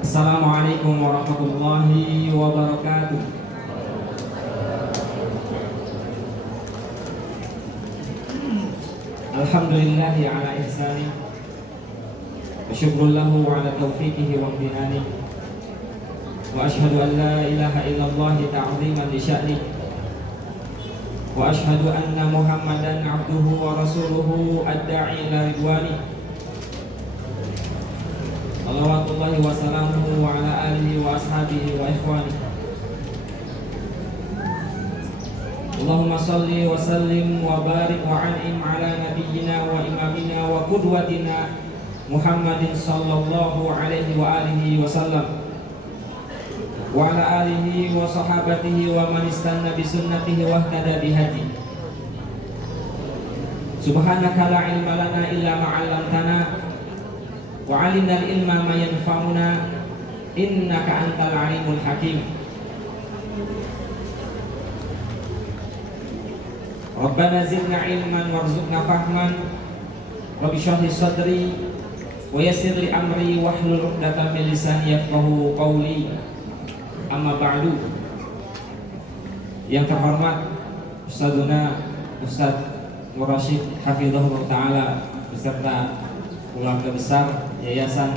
Assalamualaikum warahmatullahi wabarakatuh. Alhamdulillahi ala ihsani wa syukrun lahu ala taufiqihi wa amtinani wa ashhadu an la ilaha illallah ta'ziman li sya'ni wa ashhadu anna Muhammadan abduhu wa rasuluhu ad-da'i ila ridwani salawatullahi wa salamuhu wa ala alihi wa ashabihi wa ikhwani. Allahumma salli wa sallim wa barik wa an'im ala nabiyyina wa imamina wa qudwatina Muhammadin sallallahu alaihi wa alihi wa sallam wa ala alihi wa sahabatihi wa man istanna bi sunnatihi wa ihtada bi hadi. Subhanaka la ilma lana illa ma 'allamtana wa 'allimna al-ilma ma yanfa'una innaka antal alimul hakim. Rabbana zidna ilman warzuqna fahman wa bishrah li sadri wa yassir li amri wahlul 'uqdatam min lisani yafqahu qawli. Amma ba'du. Yang terhormat Ustadzuna Ustadz Murashid hafizahullah taala beserta keluarga besar yayasan,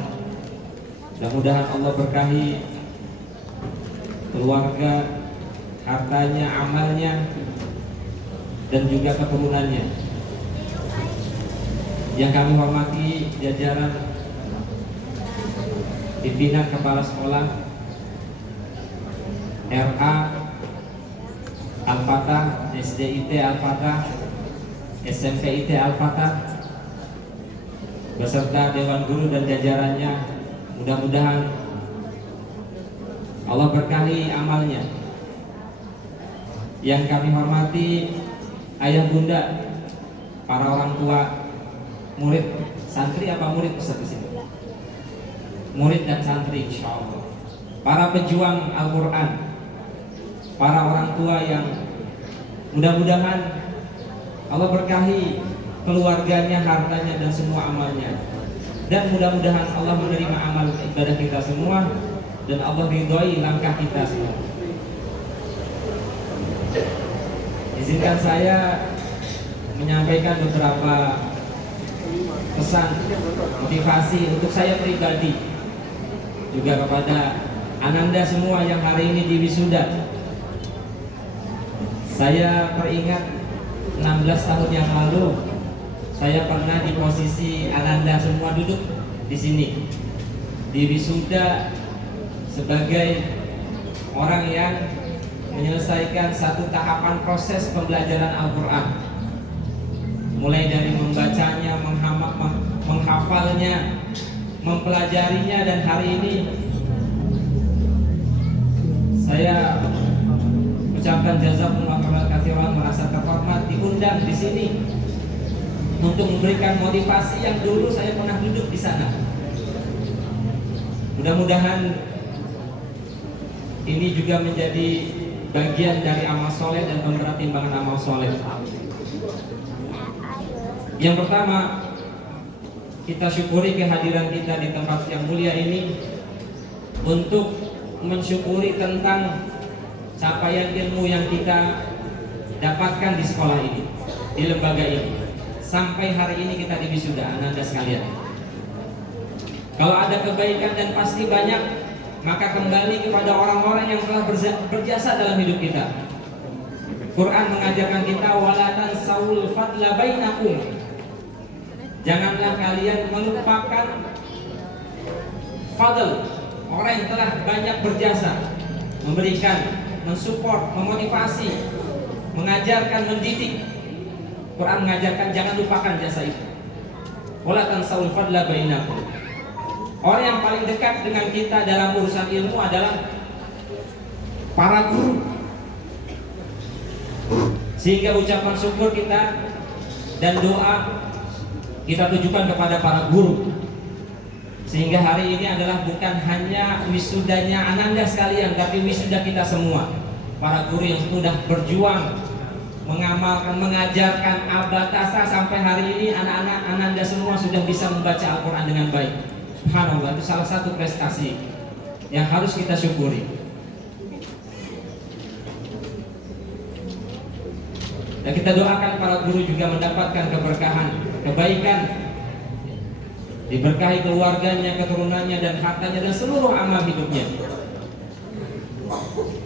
mudah-mudahan Allah berkahi keluarga, hartanya, amalnya, dan juga keturunannya. Yang kami hormati jajaran pimpinan kepala sekolah RA Al-Fatah, SDIT Al-Fatah, SMPIT Al-Fatah, beserta Dewan Guru dan jajarannya, mudah-mudahan Allah berkahi amalnya. Yang kami hormati ayah bunda, para orang tua, murid, santri apa murid Ustaz di sini? Murid dan santri insyaallah. Para pejuang Al-Qur'an, para orang tua yang mudah-mudahan Allah berkahi keluarganya, hartanya, dan semua amalnya. Dan mudah-mudahan Allah menerima amal ibadah kita semua dan Allah ridhoi langkah kita semua. Izinkan saya menyampaikan beberapa pesan motivasi untuk saya pribadi, juga kepada Ananda semua yang hari ini di wisuda. Saya teringat 16 tahun yang lalu saya pernah di posisi Ananda semua duduk di sini di wisuda sebagai orang yang menyelesaikan satu tahapan proses pembelajaran Al-Quran, mulai dari membacanya, menghafalnya, mempelajarinya, dan hari ini saya ucapkan jazakumullah khairan, merasa terhormat diundang di sini untuk memberikan motivasi yang dulu saya pernah duduk di sana. Mudah-mudahan ini juga menjadi bagian dari amal soleh dan pemberat timbangan amal soleh. Yang pertama, kita syukuri kehadiran kita di tempat yang mulia ini untuk mensyukuri tentang capaian ilmu yang kita dapatkan di sekolah ini, di lembaga ini. Sampai hari ini kita di wisuda, Ananda sekalian. Kalau ada kebaikan, dan pasti banyak, maka kembali kepada orang-orang yang telah berjasa dalam hidup kita. Quran mengajarkan kita wala tansawul fadla bainakum. Janganlah kalian melupakan fadl, orang yang telah banyak berjasa, memberikan, mensupport, memotivasi, mengajarkan, mendidik. Quran mengajarkan jangan lupakan jasa itu. Wala tansawul fadla bainakum. Orang yang paling dekat dengan kita dalam urusan ilmu adalah para guru. Sehingga ucapan syukur kita dan doa kita tujukan kepada para guru. Sehingga hari ini adalah bukan hanya wisudanya Ananda sekalian, tapi wisuda kita semua. Para guru yang sudah berjuang mengamalkan, mengajarkan abatasa sampai hari ini anak-anak Ananda semua sudah bisa membaca Al-Quran dengan baik. Subhanallah, itu salah satu prestasi yang harus kita syukuri. Dan kita doakan para guru juga mendapatkan keberkahan, kebaikan, diberkahi keluarganya, keturunannya, dan hartanya, dan seluruh amal hidupnya.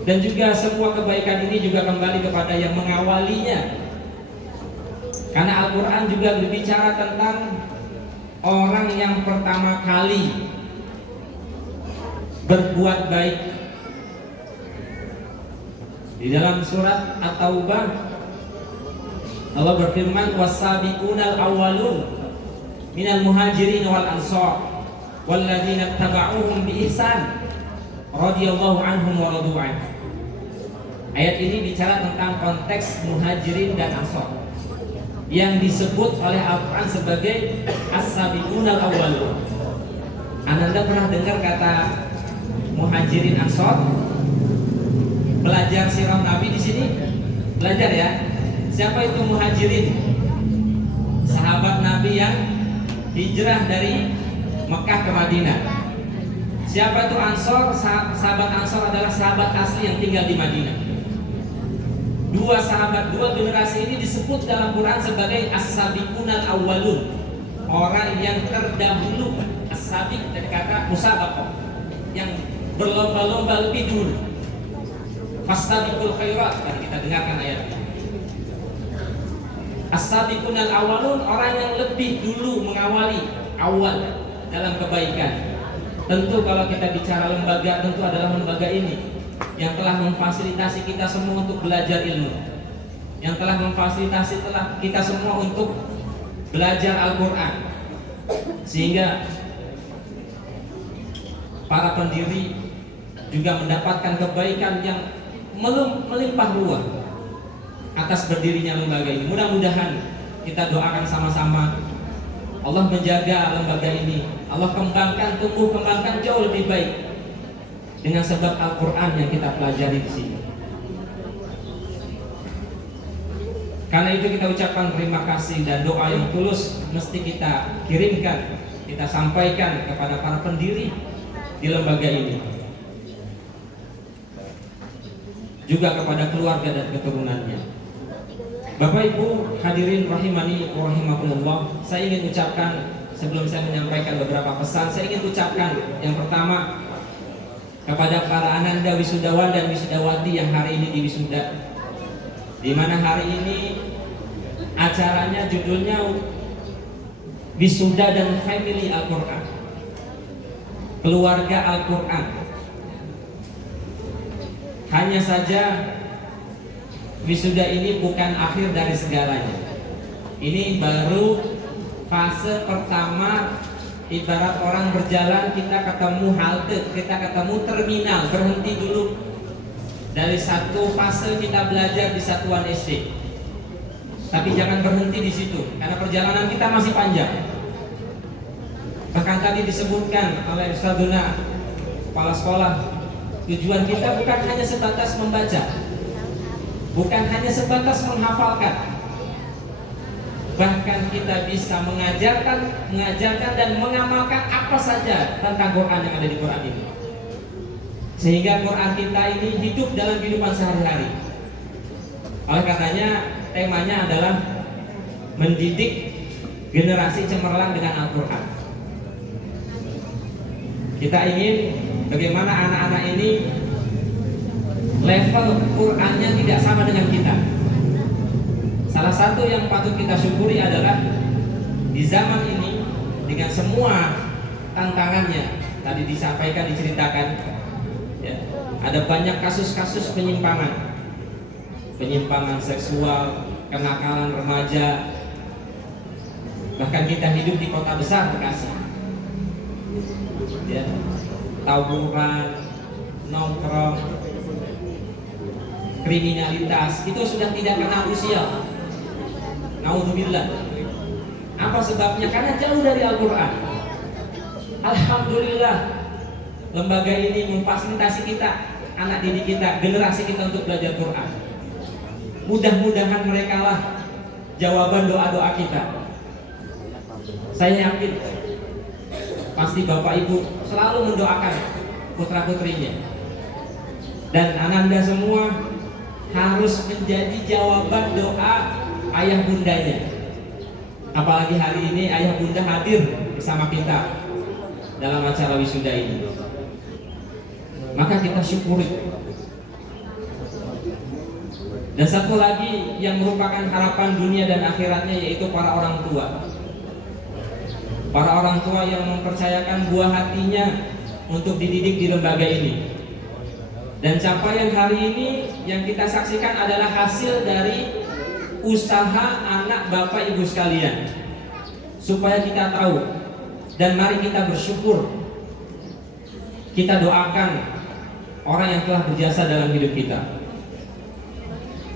Dan juga semua kebaikan ini juga kembali kepada yang mengawalinya. Karena Al-Quran juga berbicara tentang orang yang pertama kali berbuat baik. Di dalam surat At-Taubah Allah berfirman, "Was-sabiqunal awwalun minal muhajirin wal ansar walladzina tabauhum bi ihsan radhiyallahu anhum wa radu an." Ayat ini bicara tentang konteks muhajirin dan ansar yang disebut oleh Al-Quran sebagai as-sabiqunal awwalun. Anda pernah dengar kata muhajirin ansar? Belajar sirah Nabi di sini? Belajar ya. Siapa itu muhajirin? Sahabat Nabi yang hijrah dari Mekah ke Madinah. Siapa itu ansor? Sahabat ansor adalah sahabat asli yang tinggal di Madinah. Dua sahabat, dua generasi ini disebut dalam Quran sebagai as-sabiqunal awwalun, orang yang terdahulu. As-sabiq dari kata musabaqah, yang berlomba-lomba lebih dulu. Fastabiqul khairat, tadi kita dengarkan ayat. As-sabiqunal awwalun, orang yang lebih dulu mengawali, awal dalam kebaikan. Tentu kalau kita bicara lembaga, tentu adalah lembaga ini yang telah memfasilitasi kita semua untuk belajar ilmu, yang telah memfasilitasi kita semua untuk belajar Al-Quran, sehingga para pendiri juga mendapatkan kebaikan yang melimpah ruah atas berdirinya lembaga ini. Mudah-mudahan kita doakan sama-sama Allah menjaga lembaga ini, Allah kembangkan, tumbuh kembangkan jauh lebih baik dengan sebab Al-Quran yang kita pelajari di sini. Karena itu kita ucapkan terima kasih dan doa yang tulus mesti kita kirimkan, kita sampaikan kepada para pendiri di lembaga ini, juga kepada keluarga dan keturunannya. Bapak Ibu hadirin rahimani wa rahimakumullah, saya ingin ucapkan sebelum saya menyampaikan beberapa pesan, saya ingin ucapkan yang pertama kepada para ananda wisudawan dan wisudawati yang hari ini di wisuda, di mana hari ini acaranya judulnya Wisuda dan Family Al-Quran, keluarga Al-Quran. Hanya saja wisuda ini bukan akhir dari segalanya. Ini baru fase pertama. Ibarat orang berjalan, kita ketemu halte, kita ketemu terminal, berhenti dulu. Dari satu fase kita belajar di satuan SD, tapi jangan berhenti di situ, karena perjalanan kita masih panjang. Bahkan tadi disebutkan oleh Ustadzuna kepala sekolah, tujuan kita bukan hanya sebatas membaca, bukan hanya sebatas menghafalkan, bahkan kita bisa mengajarkan dan mengamalkan apa saja tentang Quran yang ada di Quran ini, sehingga Quran kita ini hidup dalam kehidupan sehari-hari. Oleh karenanya temanya adalah mendidik generasi cemerlang dengan Al-Quran. Kita ingin bagaimana anak-anak ini level Qurannya tidak sama dengan kita. Salah satu yang patut kita syukuri adalah di zaman ini dengan semua tantangannya, tadi disampaikan, diceritakan ya, ada banyak kasus-kasus penyimpangan seksual, kenakalan remaja. Bahkan kita hidup di kota besar Bekasi ya, tawuran, nongkrong, kriminalitas itu sudah tidak kenal usia. Naudzubillah. Apa sebabnya? Karena jauh dari Al-Quran. Alhamdulillah, lembaga ini memfasilitasi kita, anak didik kita, generasi kita untuk belajar Quran. Mudah-mudahan mereka lah jawaban doa-doa kita. Saya yakin pasti Bapak Ibu selalu mendoakan putra-putrinya. Dan ananda semua harus menjadi jawaban doa ayah bundanya. Apalagi hari ini ayah bunda hadir bersama kita dalam acara wisuda ini. Maka kita syukuri. Dan satu lagi yang merupakan harapan dunia dan akhiratnya, yaitu para orang tua. Para orang tua yang mempercayakan buah hatinya untuk dididik di lembaga ini. Dan capaian hari ini yang kita saksikan adalah hasil dari usaha anak bapak ibu sekalian. Supaya kita tahu dan mari kita bersyukur. Kita doakan orang yang telah berjasa dalam hidup kita.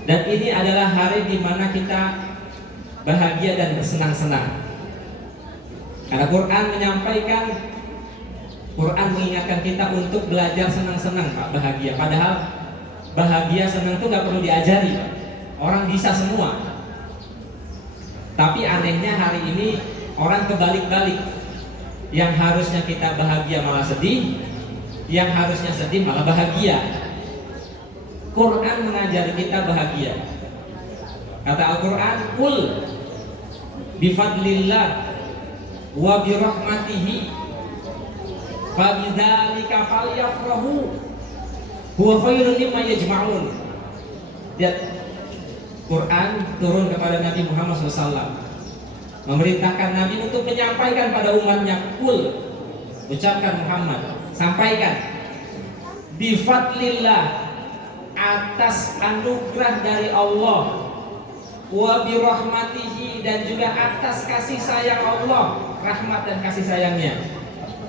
Dan ini adalah hari di mana kita bahagia dan bersenang-senang. Karena Quran menyampaikan, Quran mengingatkan kita untuk belajar senang-senang, Pak, bahagia. Padahal bahagia, senang itu nggak perlu diajari, orang bisa semua. Tapi anehnya hari ini orang kebalik-balik. Yang harusnya kita bahagia malah sedih, yang harusnya sedih malah bahagia. Quran mengajari kita bahagia. Kata Al-Quran, "Qul bifadlillah wa birahmatihi fabidzalika falyafrahu huwa khairun mimma yajma'un." Lihat, Quran turun kepada Nabi Muhammad SAW, memerintahkan Nabi untuk menyampaikan pada umatnya, "Qul", ucapkan Muhammad, sampaikan, "Bifadlillah", atas anugerah dari Allah, wa birahmatihi, dan juga atas kasih sayang Allah, rahmat dan kasih sayangnya.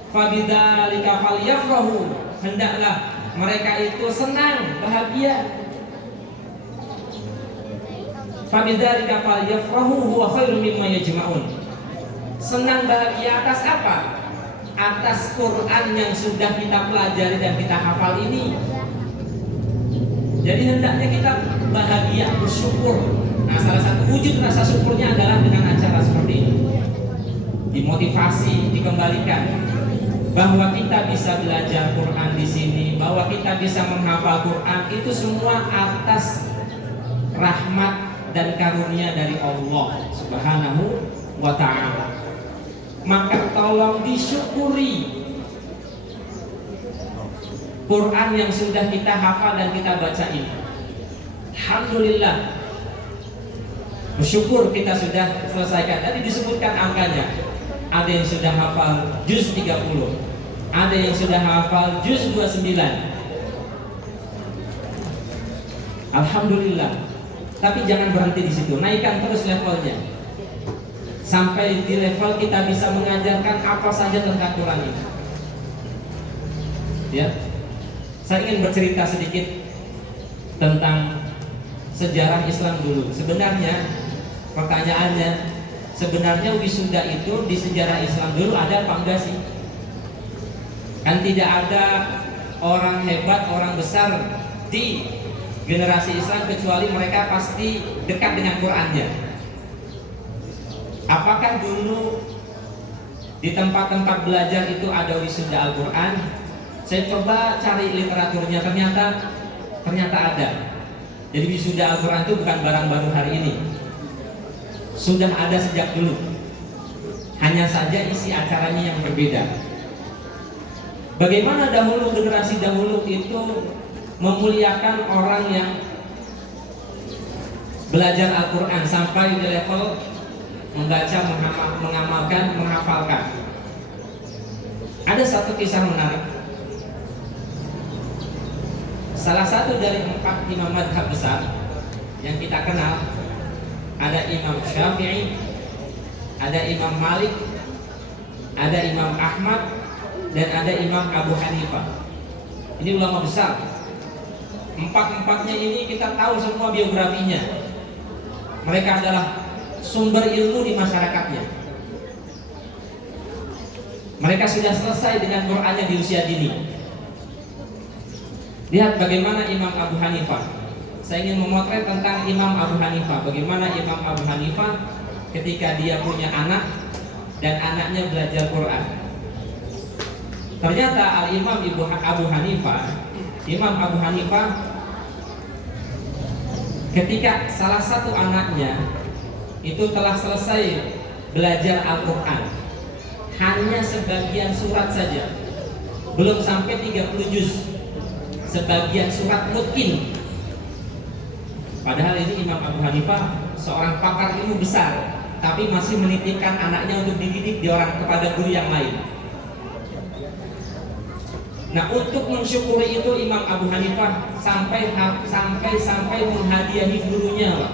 Fabidzalika falyafrahu, hendaklah mereka itu senang, bahagia. Fabidzalika falyafrahu huwa khairum mimma yajma'un. Senang bahagia atas apa? Atas Quran yang sudah kita pelajari dan kita hafal ini. Jadi hendaknya kita bahagia, bersyukur. Nah, salah satu wujud rasa syukurnya adalah dengan acara seperti ini. Dimotivasi, dikembalikan bahwa kita bisa belajar Quran di sini, bahwa kita bisa menghafal Quran, itu semua atas rahmat dan karunia dari Allah Subhanahu wa ta'ala. Maka tolong disyukuri Quran yang sudah kita hafal dan kita baca ini. Alhamdulillah, bersyukur kita sudah selesaikan. Tadi disebutkan angkanya. Ada yang sudah hafal juz 30, ada yang sudah hafal juz 29. Alhamdulillah. Tapi jangan berhenti di situ, naikkan terus levelnya sampai di level kita bisa mengajarkan apa saja tentang Quran ini. Ya. Saya ingin bercerita sedikit tentang sejarah Islam dulu. Sebenarnya pertanyaannya, sebenarnya wisuda itu di sejarah Islam dulu ada apa enggak sih? Kan tidak ada orang hebat, orang besar di generasi Islam kecuali mereka pasti dekat dengan Qurannya. Apakah dulu di tempat-tempat belajar itu ada wisuda Al-Quran? Saya coba cari literaturnya, ternyata ada. Jadi wisuda Al-Quran itu bukan barang baru hari ini, sudah ada sejak dulu. Hanya saja isi acaranya yang berbeda. Bagaimana dahulu, generasi dahulu itu memuliakan orang yang belajar Al-Quran sampai di level membaca, mengamalkan, menghafalkan. Ada satu kisah menarik. Salah satu dari 4 imam madhab besar yang kita kenal, ada Imam Syafi'i, ada Imam Malik, ada Imam Ahmad, dan ada Imam Abu Hanifah. Ini ulama besar. 4-empatnya ini kita tahu semua biografinya. Mereka adalah sumber ilmu di masyarakatnya. Mereka sudah selesai dengan Qur'annya di usia dini. Lihat bagaimana Imam Abu Hanifah. Saya ingin memotret tentang Imam Abu Hanifah. Bagaimana Imam Abu Hanifah ketika dia punya anak dan anaknya belajar Quran. Ternyata Al-Imam Abu Hanifah, Imam Abu Hanifah ketika salah satu anaknya itu telah selesai belajar Al-Quran, hanya sebagian surat saja, belum sampai 30 juz, sebagian surat mungkin. Padahal ini Imam Abu Hanifah seorang pakar ilmu besar, tapi masih menitipkan anaknya untuk dididik di orang kepada guru yang lain. Nah, untuk mensyukuri itu Imam Abu Hanifah sampai menghadiahi gurunya, Pak.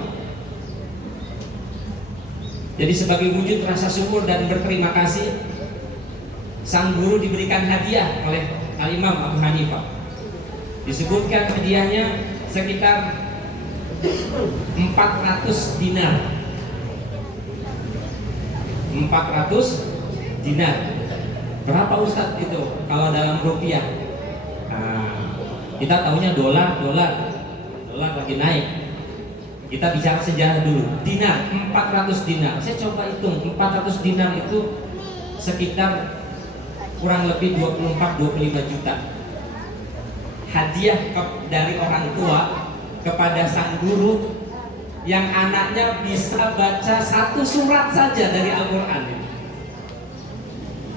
Jadi sebagai wujud rasa syukur dan berterima kasih, sang guru diberikan hadiah oleh Al-Imam Abu Hanifah. Disebutkan hadiahnya sekitar 400 dinar. 400 dinar. Berapa Ustadz itu kalau dalam rupiah? Nah, kita tahunya dolar lagi naik. Kita bicara sejarah dulu. Dinar, 400 dinar. Saya coba hitung, 400 dinar itu sekitar kurang lebih 24-25 juta. Hadiah dari orang tua kepada sang guru yang anaknya bisa baca satu surat saja dari Al-Quran.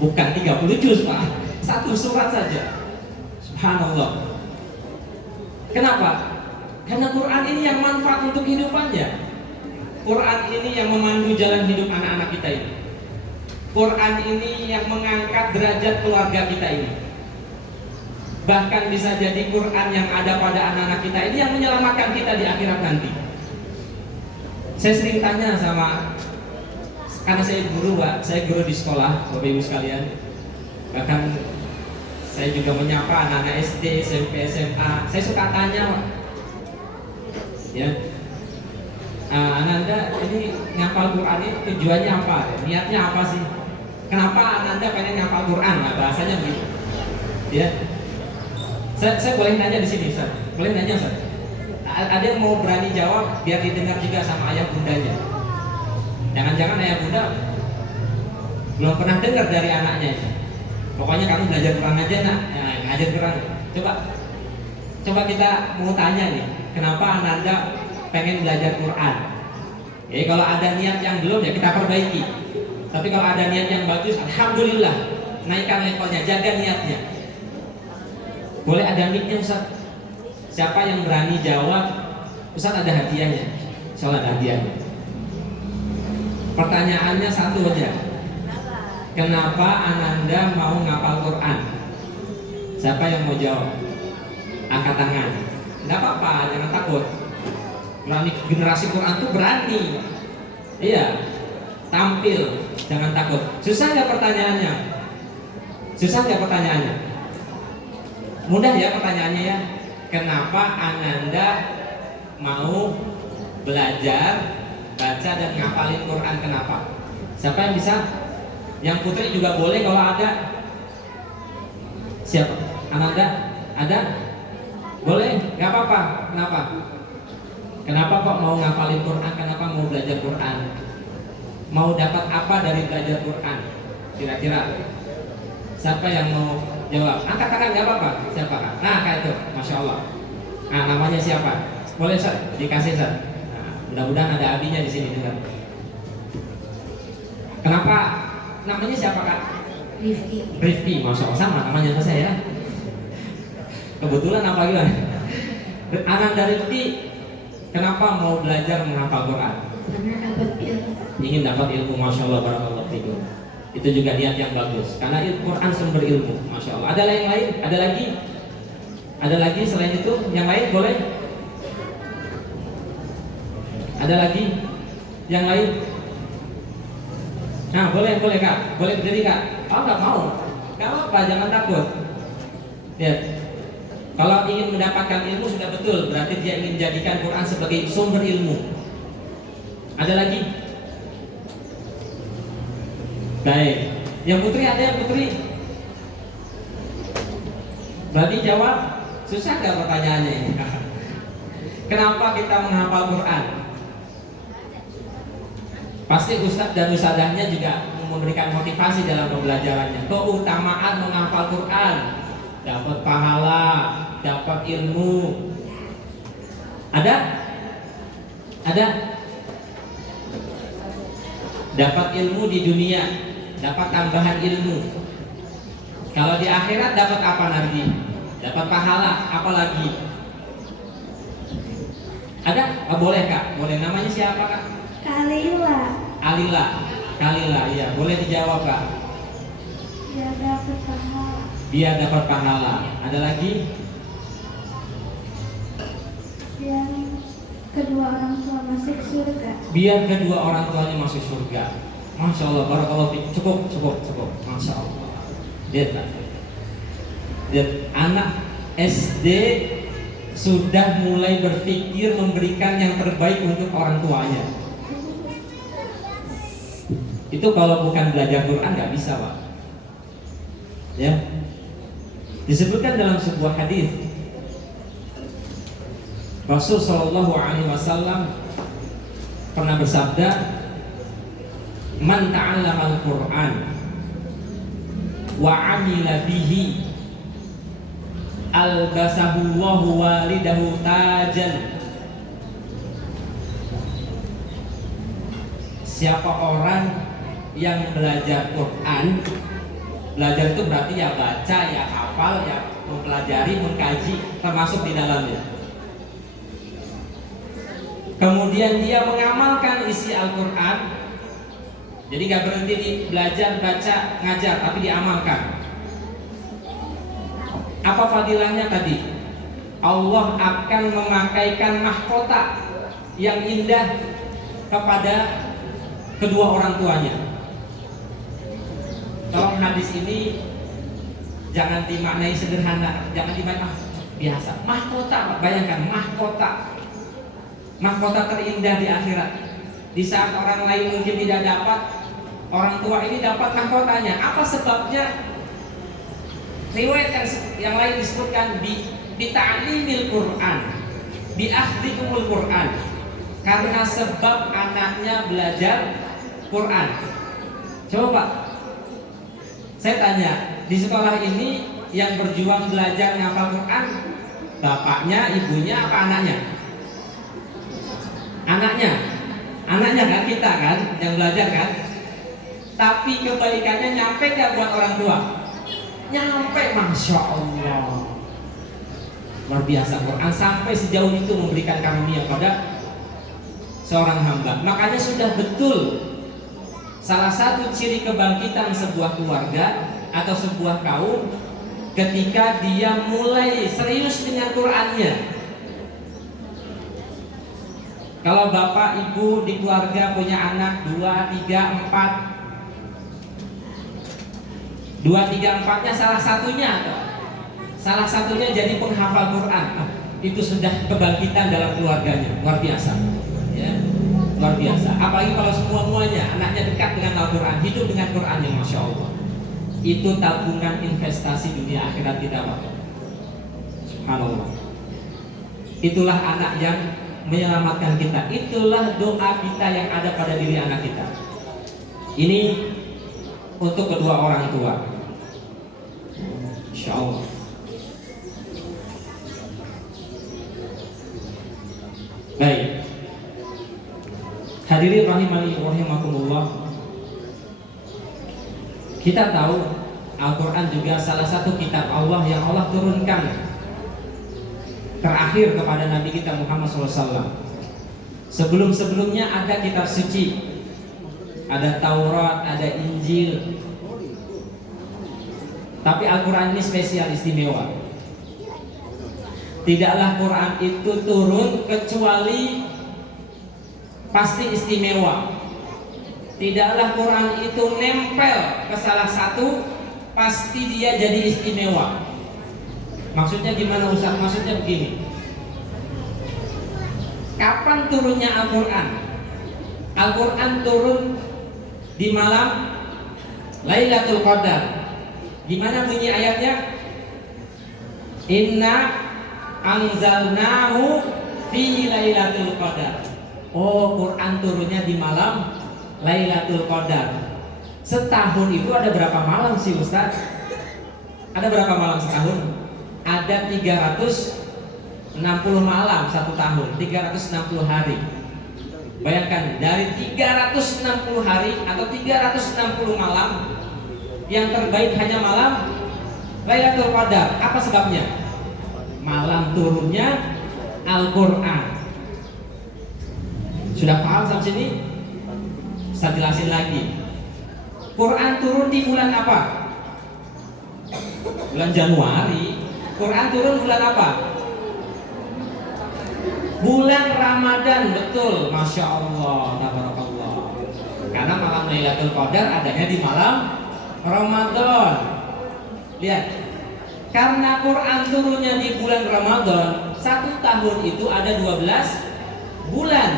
Bukan 30 juz, Pak. Satu surat saja. Subhanallah. Kenapa? Karena Quran ini yang manfaat untuk kehidupannya. Quran ini yang memandu jalan hidup anak-anak kita ini. Quran ini yang mengangkat derajat keluarga kita ini. Bahkan bisa jadi Quran yang ada pada anak-anak kita ini yang menyelamatkan kita di akhirat nanti. Saya sering tanya karena saya guru, Pak, saya guru di sekolah, Bapak Ibu sekalian. Bahkan saya juga menyapa anak-anak SD, SMP, SMA. Saya suka tanya, Pak, ya, Ananda ini ngapal Quran ini tujuannya apa? Niatnya apa sih? Kenapa Ananda pengen ngapal Quran? Nah, bahasanya begitu. Ya, saya boleh nanya di sini, Ustaz? Boleh nanya, Ustaz? Ada yang mau berani jawab biar didengar juga sama ayah bundanya? Jangan-jangan ayah bunda belum pernah dengar dari anaknya. Pokoknya kamu belajar Quran aja, nak. Nah, ngajar Quran. Coba kita mau tanya nih, kenapa Ananda pengen belajar Quran? Jadi kalau ada niat yang belum, ya kita perbaiki. Tapi kalau ada niat yang bagus, alhamdulillah, naikkan levelnya, jaga niatnya. Boleh ada mic-nya, Ustaz? Siapa yang berani jawab? Ustaz, ada hadiahnya. Soal ada hadiahnya. Pertanyaannya satu aja. Kenapa Ananda mau ngapal Quran? Siapa yang mau jawab? Angkat tangan. Enggak apa-apa, jangan takut. Berani, generasi Quran itu berani. Iya. Tampil, jangan takut. Susah nggak pertanyaannya? Susah nggak pertanyaannya? Mudah ya pertanyaannya ya. Kenapa Ananda mau belajar baca dan ngapalin Quran? Kenapa? Siapa yang bisa? Yang putri juga boleh kalau ada. Siapa? Ananda? Ada? Boleh? Gak apa-apa. Kenapa? Kenapa kok mau ngapalin Quran? Kenapa mau belajar Quran? Mau dapat apa dari belajar Quran? Kira-kira siapa yang mau jawab? Angkat tangan, gak apa-apa. Siapa? Nah, kayak itu, Masya Allah. Nah, namanya siapa? Boleh, Ustaz? Dikasih, Ustaz. Nah, mudah-mudahan ada abinya di sini dengar. Kenapa? Namanya siapa, Kak? Rifki, Masya Allah, sama namanya sama saya. Kebetulan apa gimana? Ananda Rifki, kenapa mau belajar menghafal Quran? Karena dapat ilmu. Ingin dapat ilmu, Masya Allah, barakallahu fikum. Itu juga niat yang bagus. Karena Quran sumber ilmu, Masya Allah. Ada yang lain? Ada lagi? Ada lagi selain itu? Yang lain boleh? Ada lagi? Yang lain? Nah, boleh Kak, boleh berdiri Kak. Oh, nggak mau, nggak apa-apa, jangan takut. Lihat, kalau ingin mendapatkan ilmu sudah betul, berarti dia ingin jadikan Quran sebagai sumber ilmu. Ada lagi? Baik, yang putri ada yang putri? Berarti jawab. Susah nggak pertanyaannya ini? Kenapa kita menghafal Quran? Pasti ustadz dan ustadzahnya juga memberikan motivasi dalam pembelajarannya. Keutamaan menghafal Quran, dapat pahala, dapat ilmu. Ada? Ada? Dapat ilmu di dunia, dapat tambahan ilmu. Kalau di akhirat dapat apa nanti? Dapat pahala, apa lagi? Ada? Oh, boleh Kak? Boleh. Namanya siapa Kak? Kalila. Alila. Kalila, iya. Boleh dijawab Kak? Biar dapat pahala. Biar dapat pahala. Ada lagi? Biar kedua orang tua masuk surga. Biar kedua orang tuanya masuk surga. Masya Allah, barakallahu fiik. Cukup. Masya Allah. Lihat Pak. Lihat, anak SD sudah mulai berpikir memberikan yang terbaik untuk orang tuanya. Itu kalau bukan belajar Quran nggak bisa Pak. Ya. Disebutkan dalam sebuah hadis, Rasul Shallallahu Alaihi Wasallam pernah bersabda, "Man ta'allama al-Quran wa 'amila bihi, albasahu Allahu walidahu tajan." Siapa orang yang belajar Quran, belajar itu berarti ya baca, ya hafal, ya mempelajari, mengkaji, termasuk di dalamnya. Kemudian dia mengamalkan isi Al-Quran. Jadi gak berhenti di belajar, baca, ngajar, tapi diamalkan. Apa fadilahnya tadi? Allah akan memakaikan mahkota yang indah kepada kedua orang tuanya. Tolong hadis ini jangan dimaknai sederhana, jangan dimaknai biasa. Mahkota, bayangkan mahkota. Mahkota terindah di akhirat. Di saat orang lain mungkin tidak dapat, orang tua ini dapat mahkotanya. Apa sebabnya? Riwayat yang lain disebutkan bi ta'limil Quran, bi akhdikumul Quran. Karena sebab anaknya belajar Quran. Coba Pak, saya tanya, di sekolah ini yang berjuang belajar ngapal Quran, bapaknya, ibunya, apa anaknya? Anaknya kan, kita kan yang belajar kan. Tapi kebaikannya nyampe gak buat orang tua? Nyampe, Masya Allah. Luar biasa, Quran sampai sejauh itu memberikan karunia pada seorang hamba. Makanya sudah betul, salah satu ciri kebangkitan sebuah keluarga atau sebuah kaum ketika dia mulai serius dengan Qurannya. Kalau bapak ibu di keluarga punya anak 2, 3, 4, 2, 3, 4-nya salah satunya jadi penghafal Quran, itu sudah kebangkitan dalam keluarganya. Luar biasa, ya, luar biasa. Apalagi kalau semuanya anaknya dekat dengan Al-Quran, hidup dengan Qurannya, Masya Allah. Itu tabungan investasi dunia akhirat kita Pak. Subhanallah. Itulah anak yang menyelamatkan kita. Itulah doa kita yang ada pada diri anak kita. Ini untuk kedua orang tua, Insya Allah. Baik, hadirin rahimani rahimakumullah. Kita tahu Al-Quran juga salah satu kitab Allah yang Allah turunkan terakhir kepada Nabi kita Muhammad SAW. Sebelum-sebelumnya ada kitab suci, ada Taurat, ada Injil. Tapi Al-Quran ini spesial, istimewa. Tidaklah Quran itu turun kecuali pasti istimewa. Tidaklah Quran itu nempel ke salah satu pasti dia jadi istimewa. Maksudnya gimana Ustaz? Maksudnya begini. Kapan turunnya Al-Quran? Al-Quran turun di malam Lailatul Qadar. Gimana bunyi ayatnya? Inna anzalnahu fi Lailatul Qadar. Oh, Quran turunnya di malam Lailatul Qadar. Setahun itu ada berapa malam sih Ustaz? Ada berapa malam setahun? Ada 360 malam satu tahun, 360 hari. Bayangkan, dari 360 hari atau 360 malam, yang terbaik hanya malam Lailatul Qadar. Apa sebabnya? Malam turunnya Al-Quran. Sudah paham sampai sini? Saya jelasin lagi. Quran turun di bulan apa? Bulan Januari. Quran turun bulan apa? Bulan Ramadan, betul. Masya Allah, tabarakallah. Karena malam Lailatul Qadar adanya di malam Ramadan. Lihat, karena Quran turunnya di bulan Ramadan, satu tahun itu ada 12 bulan.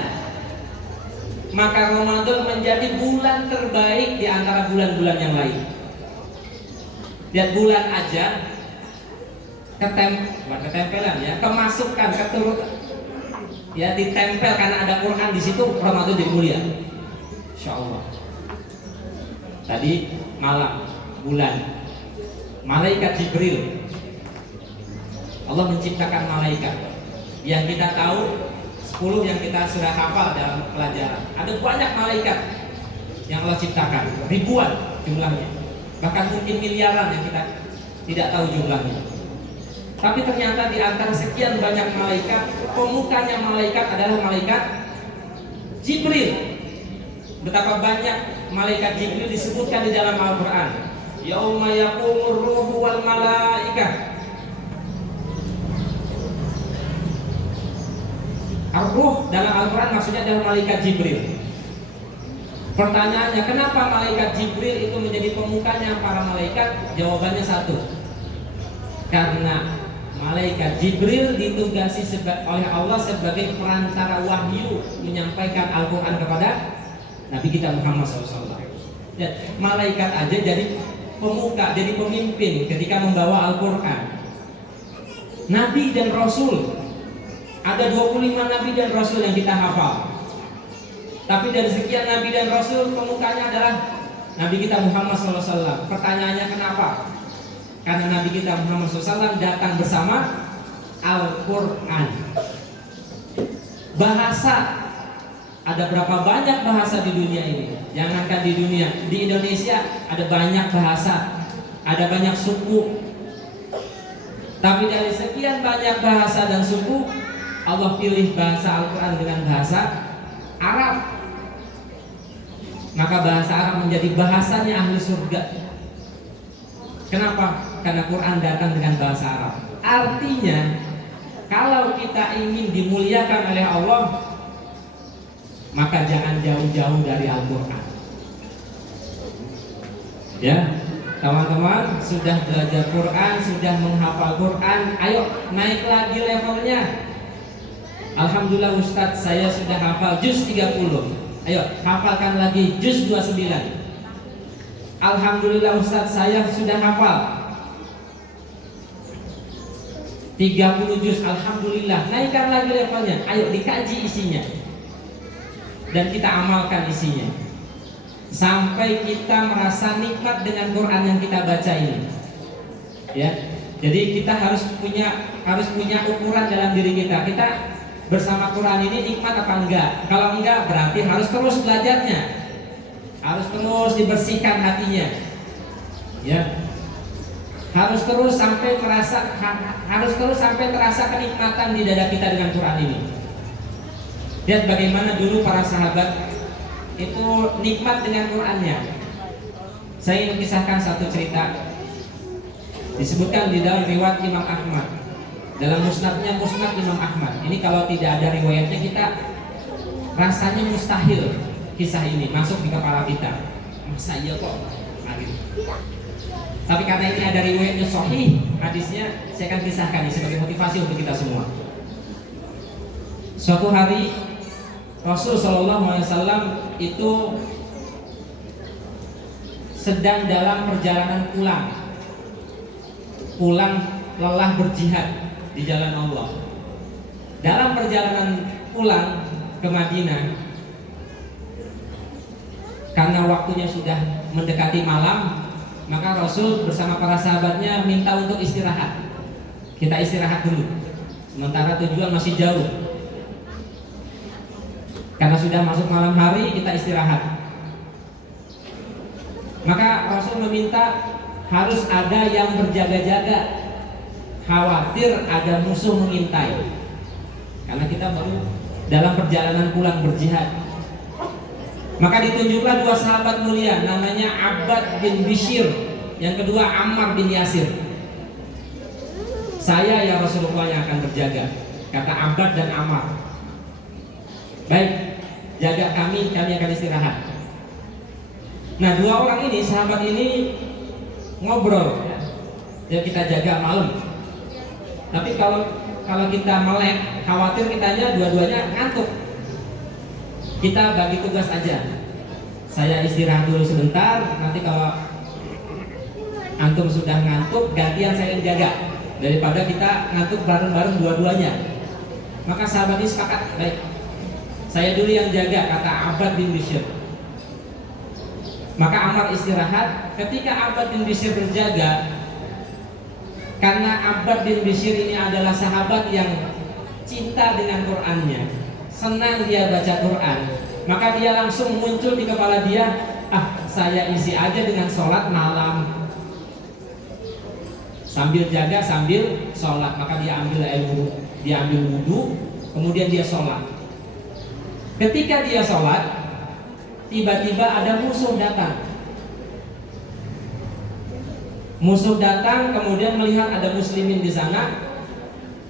Maka Ramadan menjadi bulan terbaik di antara bulan-bulan yang lain. Lihat, bulan aja ketempelan ya, kemasukan, keturut ya, ditempel karena ada Quran di situ, Ramadan jadi mulia. Insya Allah. Tadi malam, bulan, malaikat Jibril. Allah menciptakan malaikat. Yang kita tahu 10 yang kita sudah hafal dalam pelajaran. Ada banyak malaikat yang Allah ciptakan, ribuan jumlahnya, bahkan mungkin miliaran yang kita tidak tahu jumlahnya. Tapi ternyata di antara sekian banyak malaikat, pemukanya malaikat adalah malaikat Jibril. Betapa banyak malaikat Jibril disebutkan di dalam Al-Quran. Yauma yaqumur ruhu wal malaikah. Ar-Ruh dalam Al-Quran maksudnya adalah malaikat Jibril. Pertanyaannya, kenapa malaikat Jibril itu menjadi pemukanya para malaikat? Jawabannya satu, karena malaikat Jibril ditugasi oleh Allah sebagai perantara wahyu menyampaikan Al-Quran kepada Nabi kita Muhammad SAW. Dan malaikat aja jadi pemuka, jadi pemimpin ketika membawa Al-Quran. Nabi dan Rasul, ada 25 Nabi dan Rasul yang kita hafal. Tapi dari sekian Nabi dan Rasul, pemukanya adalah Nabi kita Muhammad SAW. Pertanyaannya kenapa? Karena Nabi kita Muhammad SAW datang bersama Al-Quran. Bahasa, ada berapa banyak bahasa di dunia ini? Jangankan di dunia, di Indonesia ada banyak bahasa, ada banyak suku. Tapi dari sekian banyak bahasa dan suku, Allah pilih bahasa Al-Quran dengan bahasa Arab. Maka bahasa Arab menjadi bahasanya ahli surga. Kenapa? Karena Quran datang dengan bahasa Arab. Artinya, kalau kita ingin dimuliakan oleh Allah, maka jangan jauh-jauh dari Al-Quran. Ya, teman-teman sudah belajar Quran, sudah menghafal Quran, ayo naik lagi levelnya. Alhamdulillah Ustadz, saya sudah hafal juz 30. Ayo hafalkan lagi juz 29. Alhamdulillah Ustadz, saya sudah hafal 30 juz. Alhamdulillah, naikkan lagi levelnya. Ayo dikaji isinya dan kita amalkan isinya sampai kita merasa nikmat dengan Quran yang kita baca ini. Ya, jadi kita harus punya ukuran dalam diri kita. Kita bersama Quran ini nikmat apa enggak? Kalau enggak, berarti harus terus belajarnya, harus terus dibersihkan hatinya, ya, harus terus sampai terasa kenikmatan di dada kita dengan Quran ini. Lihat bagaimana dulu para sahabat itu nikmat dengan Qurannya. Saya ingin kisahkan satu cerita, disebutkan di dalam riwayat Imam Ahmad, dalam musnadnya musnad Imam Ahmad. Ini kalau tidak ada riwayatnya, kita rasanya mustahil kisah ini masuk di kepala kita. Masa iya kok? Tapi karena ini ada riwayatnya sahih hadisnya, saya akan kisahkan ini sebagai motivasi untuk kita semua. Suatu hari Rasul SAW itu sedang dalam perjalanan pulang lelah berjihad di jalan Allah. Dalam perjalanan pulang ke Madinah, karena waktunya sudah mendekati malam, maka Rasul bersama para sahabatnya minta untuk istirahat. Kita istirahat dulu, sementara tujuan masih jauh. Karena sudah masuk malam hari, kita istirahat. Maka Rasul meminta harus ada yang berjaga-jaga, khawatir ada musuh mengintai. Karena kita baru dalam perjalanan pulang berjihad. Maka ditunjuklah dua sahabat mulia, namanya Abbad bin Bishr, yang kedua Ammar bin Yasir. Saya ya Rasulullah yang akan berjaga, kata Abbad dan Ammar. Baik, jaga kami akan istirahat. Nah, dua orang ini, sahabat ini ngobrol, ya kita jaga malam. Tapi kalau kita melek, khawatir kitanya dua-duanya ngantuk. Kita bagi tugas aja. Saya istirahat dulu sebentar, nanti kalau antum sudah ngantuk, gantian saya yang jaga. Daripada kita ngantuk bareng-bareng dua-duanya. Maka sahabat ini sepakat, baik, saya dulu yang jaga, kata Abbad bin Bishr. Maka Ammar istirahat. Ketika Abbad bin Bishr berjaga, karena Abbad bin Bishr ini adalah sahabat yang cinta dengan Qur'annya, senang dia baca Quran, maka dia langsung muncul di kepala dia, saya isi aja dengan sholat malam, sambil jaga sambil sholat. Maka dia ambil wudhu, kemudian dia sholat. Ketika dia sholat, tiba-tiba ada musuh datang. Musuh datang, kemudian melihat ada muslimin di sana,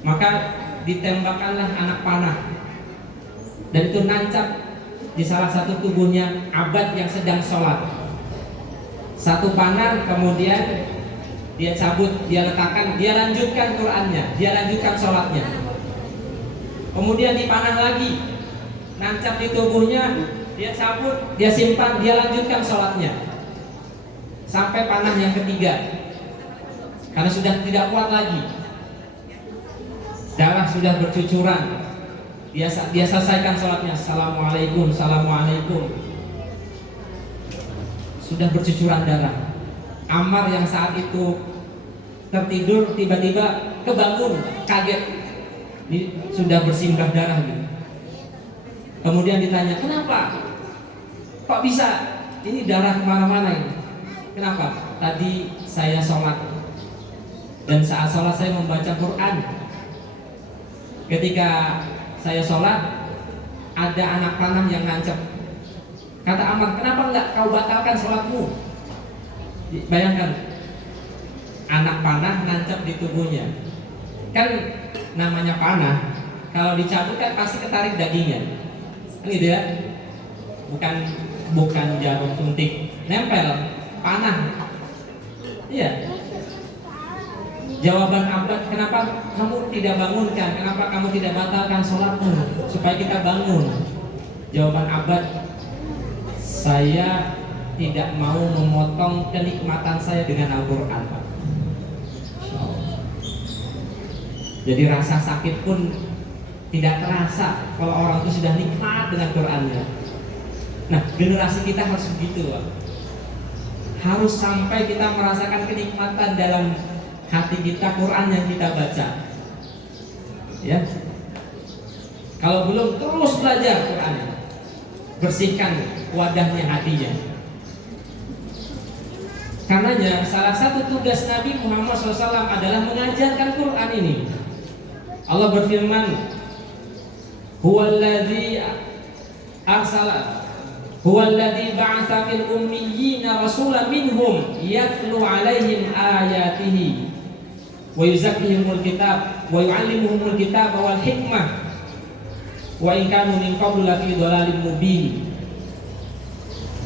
maka ditembakkanlah anak panah. Dan itu nancap di salah satu tubuhnya Abbad yang sedang sholat. Satu panah, kemudian dia cabut, dia letakkan, dia lanjutkan Qur'annya, dia lanjutkan sholatnya. Kemudian dipanah lagi, nancap di tubuhnya, dia cabut, dia simpan, dia lanjutkan sholatnya. Sampai panah yang ketiga, karena sudah tidak kuat lagi, darah sudah bercucuran. Dia selesaikan sholatnya, assalamualaikum, assalamualaikum. Sudah bercucuran darah. Ammar yang saat itu tertidur tiba-tiba kebangun, kaget. Ini sudah bersimbah darah gitu. Kemudian ditanya, kenapa? Kok bisa? Ini darah kemana-mana ini. Kenapa? Tadi saya sholat, dan saat sholat saya membaca Quran. Ketika saya sholat, ada anak panah yang nancap. Kata Ammar, kenapa enggak kau batalkan sholatmu? Bayangkan, anak panah nancap di tubuhnya. Kan namanya panah, kalau dicabut kan pasti ketarik dagingnya, kan gitu ya? Bukan jarum suntik, nempel, panah. Iya. Jawaban Abbad, kenapa kamu tidak bangunkan? Kenapa kamu tidak batalkan sholatmu supaya kita bangun? Jawaban Abbad, saya tidak mau memotong kenikmatan saya dengan Al-Quran, Pak. Jadi rasa sakit pun tidak terasa kalau orang itu sudah nikmat dengan Qurannya. Nah, generasi kita harus begitu, Pak. Harus sampai kita merasakan kenikmatan dalam hati kita Quran yang kita baca. Ya. Kalau belum, terus belajar Quran. Bersihkan wadahnya hatinya. Karenanya salah satu tugas Nabi Muhammad SAW adalah mengajarkan Quran ini. Allah berfirman, Huwallazi arsala Huwallazi ba'atha fil ummiyina rasulan minhum yatlu 'alaihim ayatihi wa yuzakkihimul kitab wa yu'allimuhumul kitab wal hikmah wa in kanu min qablu lafi dhalalin mubin.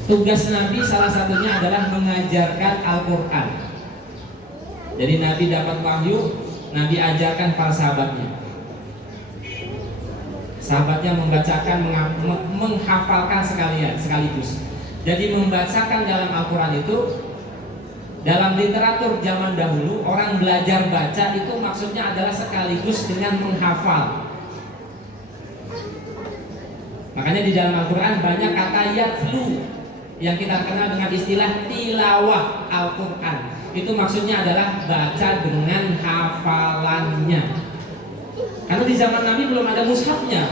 Tugas Nabi salah satunya adalah mengajarkan Al-Quran. Jadi Nabi dapat wahyu, Nabi ajarkan para sahabatnya. Sahabatnya membacakan, menghafalkan sekaligus. Jadi membacakan dalam Al-Quran itu, dalam literatur zaman dahulu, orang belajar baca itu maksudnya adalah sekaligus dengan menghafal. Makanya di dalam Al-Quran banyak kata yatlu. yang kita kenal dengan istilah tilawah Al-Quran. Itu maksudnya adalah baca dengan hafalannya. Karena di zaman Nabi belum ada mushafnya.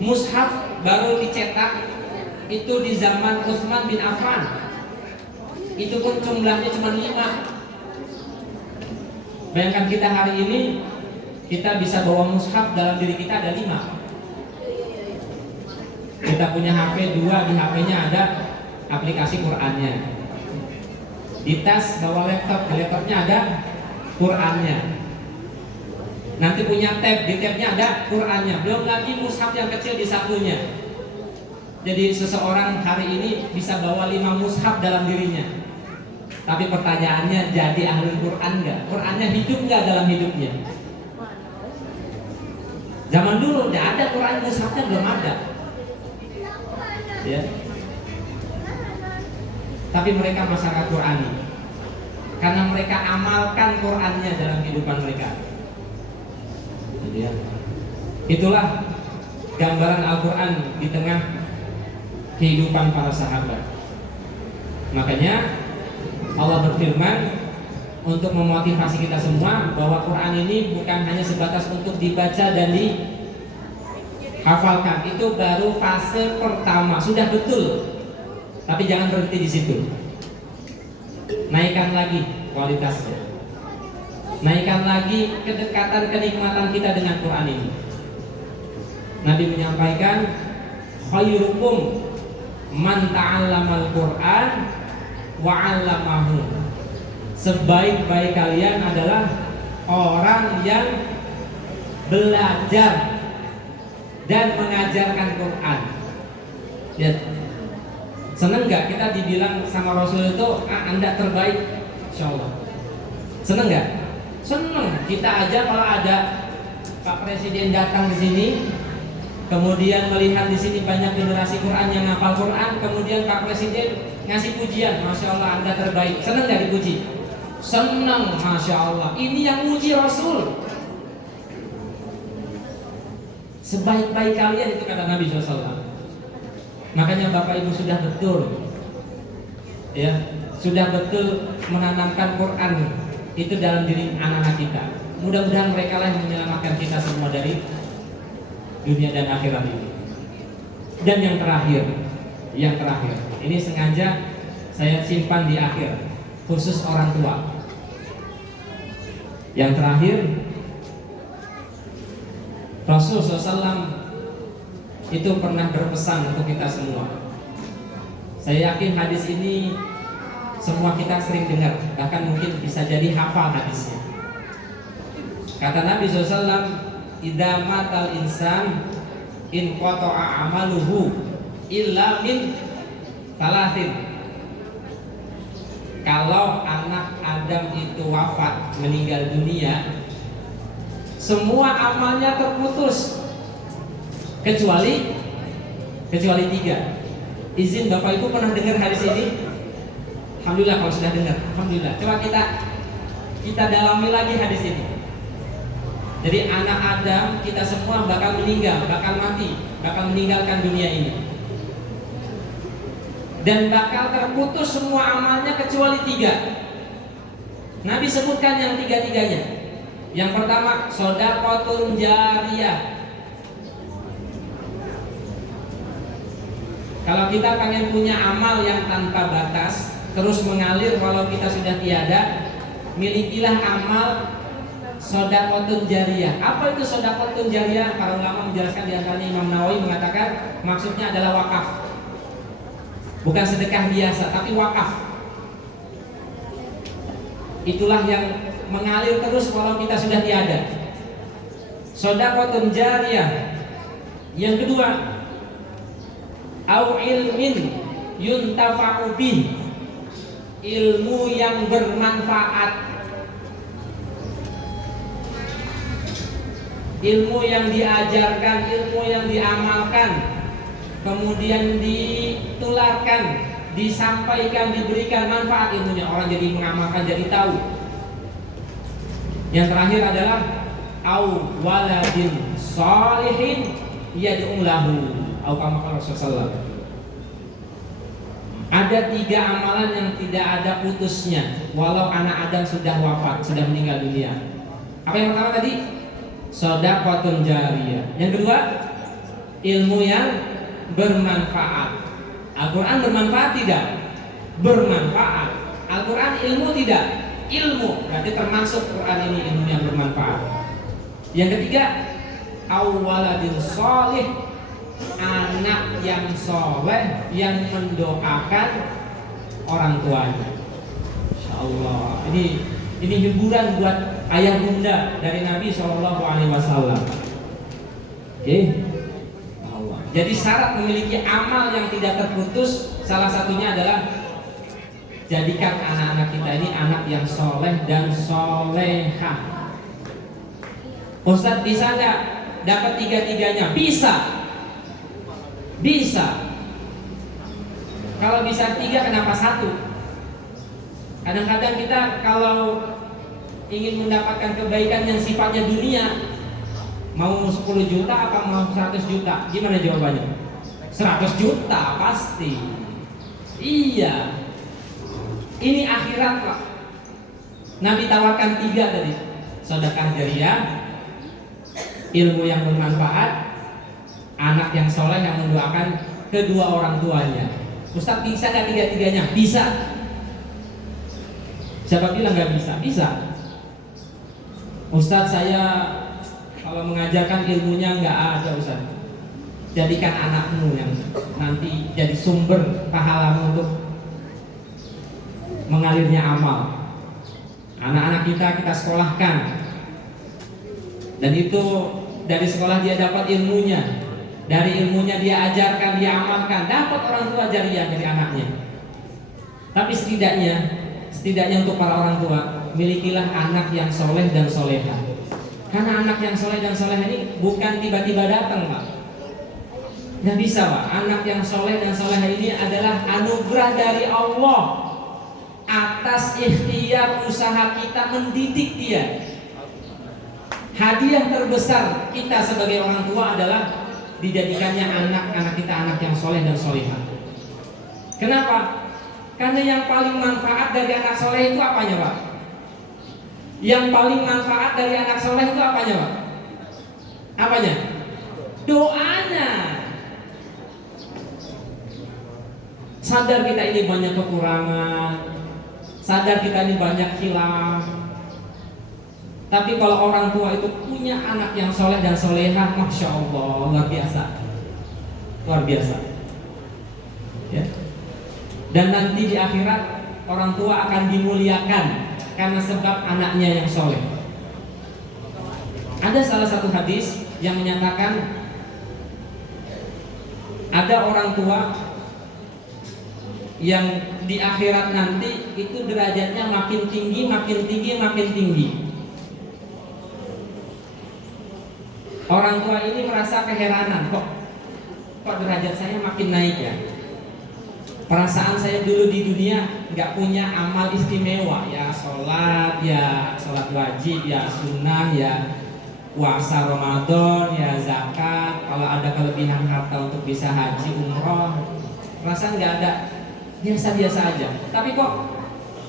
Mushaf baru dicetak itu di zaman Utsman bin Affan. Itu pun jumlahnya cuma 5. Bayangkan kita hari ini, kita bisa bawa mushaf, dalam diri kita ada 5. Kita punya HP 2, di HP-nya ada aplikasi Qur'annya. Di tas bawa laptop, di laptopnya ada Qur'annya. Nanti punya tab, di tabnya ada Qur'annya. Belum lagi mushaf yang kecil di sakunya. Jadi seseorang hari ini bisa bawa 5 mushaf dalam dirinya. Tapi pertanyaannya, jadi ahli Qur'an nggak? Qur'annya hidup nggak dalam hidupnya? Zaman dulu nggak ada Qur'an, mushafnya belum ada. Ya. Tapi mereka masyarakat Qur'ani, karena mereka amalkan Qur'annya dalam kehidupan mereka. Ya. Itulah gambaran Al-Quran di tengah kehidupan para sahabat. Makanya Allah berfirman untuk memotivasi kita semua bahwa Quran ini bukan hanya sebatas untuk dibaca dan dihafalkan. Itu baru fase pertama, sudah betul. Tapi jangan berhenti di situ. Naikkan lagi kualitasnya. Naikkan lagi kedekatan, kenikmatan kita dengan Quran ini. Nabi menyampaikan, khairukum man ta'allamal Quran wa 'allamahu. Sebaik-baik kalian adalah orang yang belajar dan mengajarkan Quran. Lihat, seneng nggak kita dibilang sama Rasul itu, Anda terbaik, Insya Allah. Seneng nggak? Seneng. Kita aja kalau ada Pak Presiden datang di sini, kemudian melihat di sini banyak generasi Quran yang hafal Quran, kemudian Pak Presiden ngasih pujian, Masya Allah Anda terbaik. Seneng nggak dipuji? Seneng, Masya Allah. Ini yang muji Rasul. Sebaik-baik kalian, itu kata Nabi SAW. Makanya Bapak Ibu sudah betul, ya, sudah betul menanamkan Quran itu dalam diri anak-anak kita. Mudah-mudahan mereka lah yang menyelamatkan kita semua dari dunia dan akhirat ini. Dan yang terakhir, ini sengaja saya simpan di akhir, khusus orang tua. Yang terakhir, Rasulullah SAW itu pernah berpesan untuk kita semua. Saya yakin hadis ini semua kita sering dengar, bahkan mungkin bisa jadi hafal hadisnya. Kata Nabi SAW, idza matal insan in qata'a amaluhu illa min salasin. Kalau anak Adam itu wafat, meninggal dunia, semua amalnya terputus kecuali 3. Izin Bapak Ibu pernah dengar hadis ini? Alhamdulillah kalau sudah dengar. Alhamdulillah. Coba kita dalami lagi hadis ini. Jadi anak Adam, kita semua bakal meninggal, bakal mati, bakal meninggalkan dunia ini. Dan bakal terputus semua amalnya kecuali 3. Nabi sebutkan yang 3-tiganya. Yang pertama, shadaqatun jariyah. Kalau kita pengen punya amal yang tanpa batas, terus mengalir walau kita sudah tiada, milikilah amal shadaqatun jariyah. Apa itu shadaqatun jariyah? Para ulama menjelaskan, di antaranya Imam Nawawi mengatakan maksudnya adalah wakaf. Bukan sedekah biasa, tapi wakaf. Itulah yang mengalir terus walau kita sudah tiada. Shadaqatun jariyah. Yang kedua, au ilmin yuntafa'u bih. Ilmu yang bermanfaat. Ilmu yang diajarkan, ilmu yang diamalkan, kemudian ditularkan, disampaikan, diberikan manfaat ilmunya. Orang jadi mengamalkan, jadi tahu. Yang terakhir adalah au waladin sholihin yad'u lahu, au kama qala Rasulullah. Ada 3 amalan yang tidak ada putusnya walau anak Adam sudah wafat, sudah meninggal dunia. Apa yang pertama tadi? Shadaqatun jariyah. Yang kedua, ilmu yang bermanfaat. Al-Quran bermanfaat tidak? Bermanfaat. Al-Quran ilmu tidak? Ilmu. Berarti termasuk Quran ini ilmu yang bermanfaat. Yang ketiga, awwaladin sholih, anak yang soleh yang mendoakan orang tuanya. Insya Allah. Ini hiburan buat ayah bunda dari Nabi Shallallahu Alaihi Wasallam. Oke. Allah. Jadi syarat memiliki amal yang tidak terputus salah satunya adalah jadikan anak-anak kita ini anak yang soleh dan solehah. Ustadz bisa nggak dapat 3-3-nya? Bisa. Bisa. Kalau bisa 3 kenapa 1? Kadang-kadang kita kalau ingin mendapatkan kebaikan yang sifatnya dunia, mau 10 juta apa mau 100 juta? Gimana jawabannya? 100 juta pasti. Iya. Ini akhirat Pak. Nabi tawarkan 3 tadi. Sedekah jariyah, ilmu yang bermanfaat, anak yang soleh yang mendoakan kedua orang tuanya. Ustaz bisa nggak 3-3-nya? Bisa. Siapa bilang nggak bisa? Bisa. Ustaz saya kalau mengajarkan ilmunya nggak ada Ustaz. Jadikan anakmu yang nanti jadi sumber pahalamu untuk mengalirnya amal. Anak-anak kita sekolahkan, dan itu dari sekolah dia dapat ilmunya. Dari ilmunya dia ajarkan, dia amalkan, dapat orang tua jariyah dari anaknya. Tapi setidaknya untuk para orang tua, milikilah anak yang soleh dan soleha. Karena anak yang soleh dan soleha ini bukan tiba-tiba datang Pak. Nggak bisa Pak. Anak yang soleh dan soleha ini adalah anugerah dari Allah atas ikhtiar usaha kita mendidik dia. Hadiah terbesar kita sebagai orang tua adalah dijadikannya anak-anak kita anak yang soleh dan solehah. Kenapa? Karena yang paling manfaat dari anak soleh itu apanya Pak? Yang paling manfaat dari anak soleh itu apanya Pak? Apanya? Doanya. Sadar kita ini banyak kekurangan, sadar kita ini banyak khilaf. Tapi kalau orang tua itu punya anak yang soleh dan solehah, masya Allah, luar biasa, luar biasa. Ya. Dan nanti di akhirat orang tua akan dimuliakan karena sebab anaknya yang soleh. Ada salah satu hadis yang menyatakan ada orang tua yang di akhirat nanti itu derajatnya makin tinggi, makin tinggi, makin tinggi. Orang tua ini merasa keheranan, kok derajat saya makin naik ya. Perasaan saya dulu di dunia nggak punya amal istimewa, ya sholat wajib, ya sunnah, ya puasa Ramadan, ya zakat. Kalau ada kelebihan harta untuk bisa haji, umroh, perasaan nggak ada, biasa-biasa aja. Tapi kok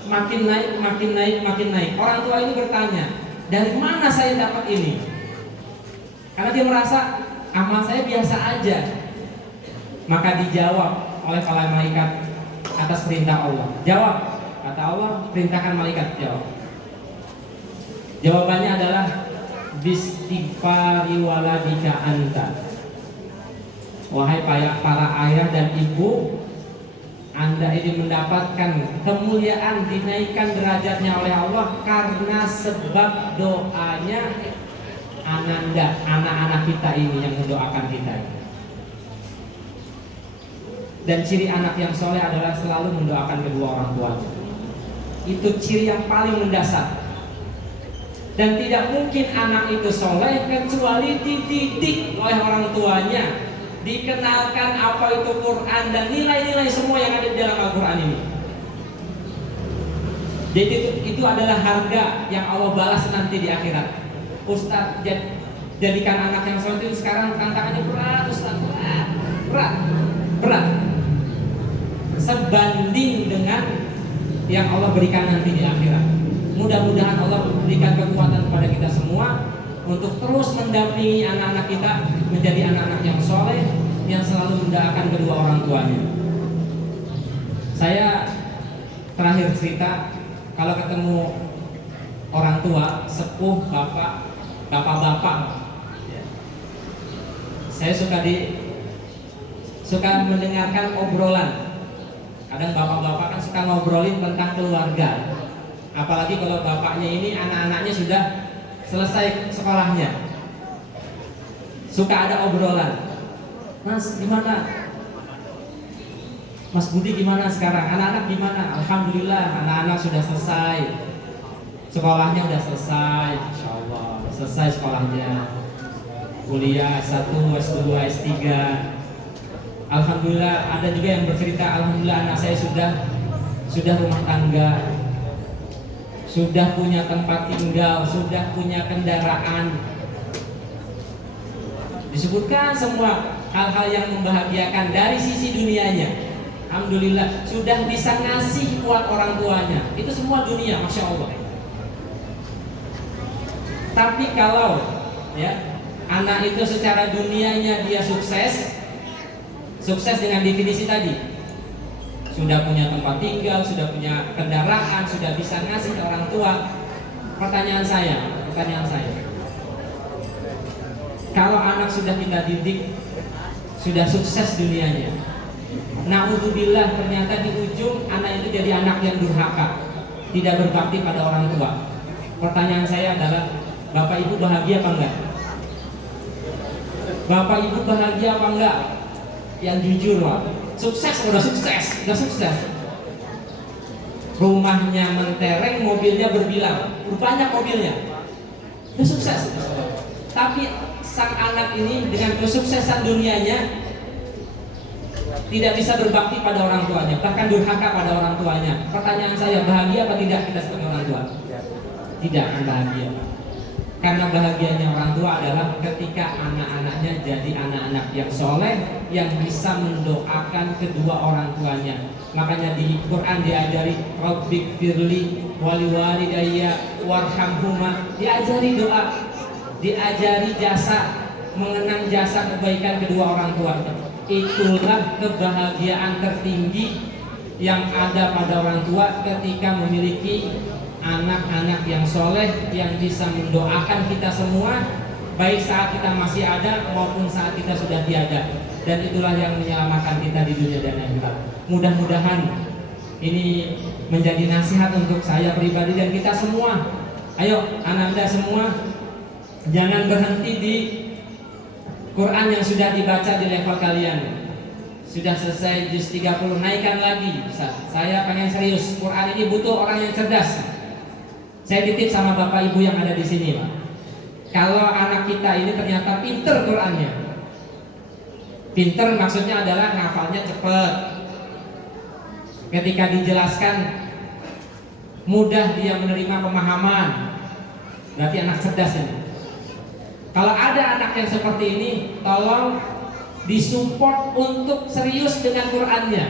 makin naik, makin naik, makin naik. Orang tua ini bertanya, dari mana saya dapat ini? Karena dia merasa amal saya biasa aja. Maka dijawab oleh para malaikat atas perintah Allah. Jawab, kata Allah, perintahkan malaikat jawab. Jawabannya adalah bistighfari waladika anta. Wahai para ayah dan ibu, Anda ini mendapatkan kemuliaan, dinaikkan derajatnya oleh Allah karena sebab doanya Ananda, anak-anak kita ini yang mendoakan kita. Dan ciri anak yang soleh adalah selalu mendoakan kedua orang tuanya. Itu ciri yang paling mendasar. Dan tidak mungkin anak itu soleh kecuali dididik oleh orang tuanya, dikenalkan apa itu Quran dan nilai-nilai semua yang ada di dalam Al-Quran ini. Jadi itu adalah harga yang Allah balas nanti di akhirat. Ustaz, jadikan anak yang soleh itu sekarang tantangannya berat, Ustaz, berat. sebanding dengan yang Allah berikan nanti di akhirat. Mudah-mudahan Allah berikan kekuatan kepada kita semua untuk terus mendampingi anak-anak kita menjadi anak-anak yang soleh, yang selalu mendoakan kedua orang tuanya. Saya terakhir cerita, kalau ketemu orang tua, sepuh, bapak-bapak, saya suka mendengarkan obrolan. Kadang bapak-bapak kan suka ngobrolin tentang keluarga. Apalagi kalau bapaknya ini anak-anaknya sudah selesai sekolahnya. Suka ada obrolan. Mas, gimana? Mas Budi gimana sekarang? Anak-anak gimana? Alhamdulillah, anak-anak sudah selesai. Sekolahnya sudah selesai. Insya Allah, selesai sekolahnya. Kuliah S1, S2, S3. Alhamdulillah, ada juga yang bercerita, alhamdulillah anak saya sudah rumah tangga, sudah punya tempat tinggal, sudah punya kendaraan. Disebutkan semua hal-hal yang membahagiakan dari sisi dunianya. Alhamdulillah, sudah bisa ngasih buat orang tuanya. Itu semua dunia, Masya Allah. Tapi kalau ya anak itu secara dunianya dia sukses dengan definisi tadi, sudah punya tempat tinggal, sudah punya kendaraan, sudah bisa ngasih ke orang tua. Pertanyaan saya, kalau anak sudah kita didik, sudah sukses dunianya, na'udzubillah, ternyata di ujung anak itu jadi anak yang durhaka, tidak berbakti pada orang tua. Pertanyaan saya adalah, Bapak Ibu bahagia apa enggak? Bapak Ibu bahagia apa enggak? Yang jujur, Pak. Udah sukses. Rumahnya mentereng, mobilnya berbilang, banyak mobilnya. Udah sukses. Tapi sang anak ini dengan kesuksesan dunianya tidak bisa berbakti pada orang tuanya, bahkan durhaka pada orang tuanya. Pertanyaan saya, bahagia apa tidak kita sebagai orang tua? Tidak akan bahagia. Karena bahagianya orang tua adalah ketika anak-anaknya jadi anak-anak yang soleh, yang bisa mendoakan kedua orang tuanya. Makanya di Quran diajari Rabbik firli wali walidayya warhamhuma, diajari doa, diajari jasa, mengenang jasa kebaikan kedua orang tua. Itulah kebahagiaan tertinggi yang ada pada orang tua ketika memiliki anak-anak yang soleh, yang bisa mendoakan kita semua, baik saat kita masih ada maupun saat kita sudah tiada. Dan itulah yang menyelamatkan kita di dunia dan akhirat. Mudah-mudahan ini menjadi nasihat untuk saya pribadi dan kita semua. Ayo Ananda semua, jangan berhenti di Quran yang sudah dibaca di level kalian. Sudah selesai juz 30, naikkan lagi. Saya pengen serius, Quran ini butuh orang yang cerdas. Saya titip sama Bapak Ibu yang ada di sini, Pak. Kalau anak kita ini ternyata pinter Qurannya. Pinter maksudnya adalah ngafalnya cepat. Ketika dijelaskan mudah dia menerima pemahaman. Berarti anak cerdas ini. Kalau ada anak yang seperti ini, tolong disupport untuk serius dengan Qurannya.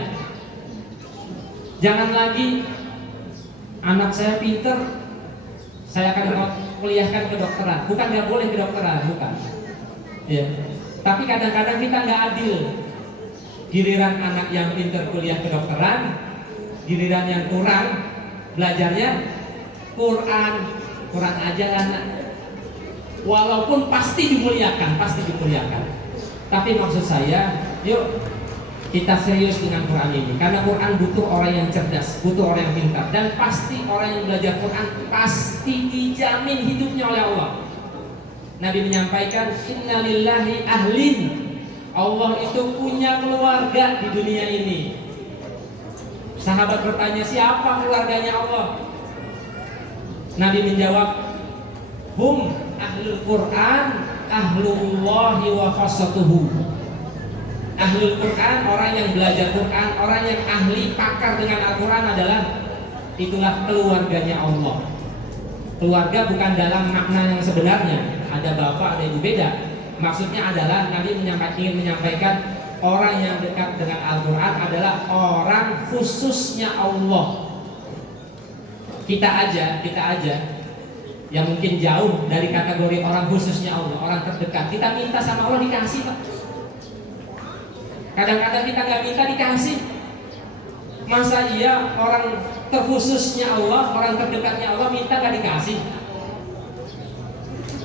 Jangan lagi anak saya pinter, saya akan kuliahkan kedokteran. Bukan nggak boleh kedokteran, bukan. Ya. Tapi kadang-kadang kita nggak adil. Giliran anak yang pinter kuliah kedokteran, giliran yang kurang belajarnya Quran aja lah. Walaupun pasti dimuliakan. Tapi maksud saya, yuk kita serius dengan Quran ini. Karena Quran butuh orang yang cerdas, butuh orang yang pintar. Dan pasti orang yang belajar Quran pasti dijamin hidupnya oleh Allah. Nabi menyampaikan, innalillahi ahlin. Allah itu punya keluarga di dunia ini. Sahabat bertanya, siapa keluarganya Allah? Nabi menjawab, hum ahlul Quran, ahlullahi wa khassatuhu. Ahlul Quran, orang yang belajar Quran, orang yang ahli pakar dengan Al-Quran adalah itulah keluarganya Allah. Keluarga bukan dalam makna yang sebenarnya, ada bapak, ada ibu, beda. Maksudnya adalah Nabi ingin menyampaikan orang yang dekat dengan Al-Quran adalah orang khususnya Allah. Kita aja yang mungkin jauh dari kategori orang khususnya Allah, orang terdekat. Kita minta sama Allah dikasih, Pak. Kadang-kadang kita nggak minta dikasih. Masa iya orang terkhususnya Allah, orang terdekatnya Allah minta nggak dikasih?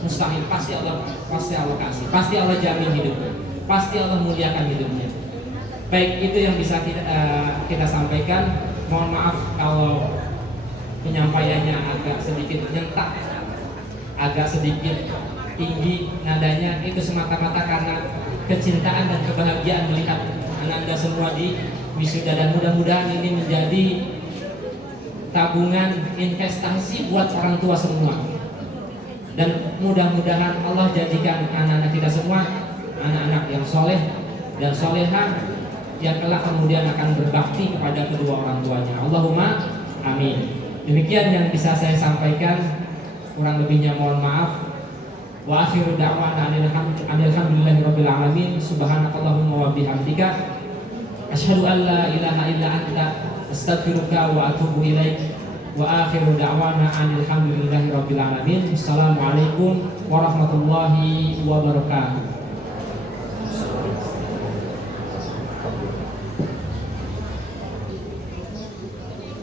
Mustahil. Pasti Allah kasih, pasti Allah jamin hidupnya, pasti Allah muliakan hidupnya. Baik, itu yang bisa kita sampaikan. Mohon maaf kalau penyampaiannya agak sedikit nyentak, agak sedikit tinggi nadanya. Itu semata-mata karena kecintaan dan kebahagiaan melihat Anda semua di wisuda, dan mudah-mudahan ini menjadi tabungan investasi buat orang tua semua. Dan mudah-mudahan Allah jadikan anak-anak kita semua anak-anak yang soleh dan solehah, yang kelak kemudian akan berbakti kepada kedua orang tuanya. Allahumma amin. Demikian yang bisa saya sampaikan, kurang lebihnya mohon maaf. Wa akhiru da'wana alhamdulillahirabbil alamin. Subhanakallahumma wa bihamdika asyhadu an la ilaha illa anta astaghfiruka wa atubu ilaik. Wa akhiru da'wana alhamdulillahirabbil alamin. Assalamualaikum warahmatullahi wabarakatuh.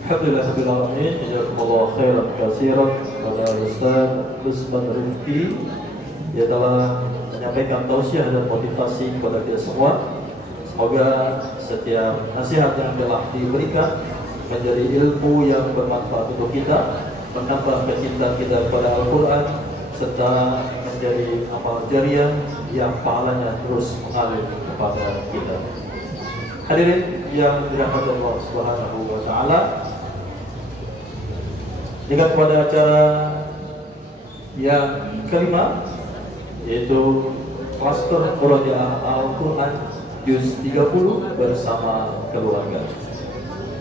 Alhamdulillahirabbil alamin. Jazakumullahu khairan katsiran kepada Ustaz Luzman Rifki. Dia telah menyampaikan tausiah dan motivasi kepada kita semua. Semoga setiap nasihat yang telah diberikan menjadi ilmu yang bermanfaat untuk kita, menambah kecintaan kita kepada Al-Quran, serta menjadi amal jariah yang pahalanya terus mengalir kepada kita. Hadirin yang dirahmati Allah Subhanahu wa taala, hingga kepada acara yang kelima, yaitu Klaster Murojaah Al-Quran Juz 30 bersama keluarga.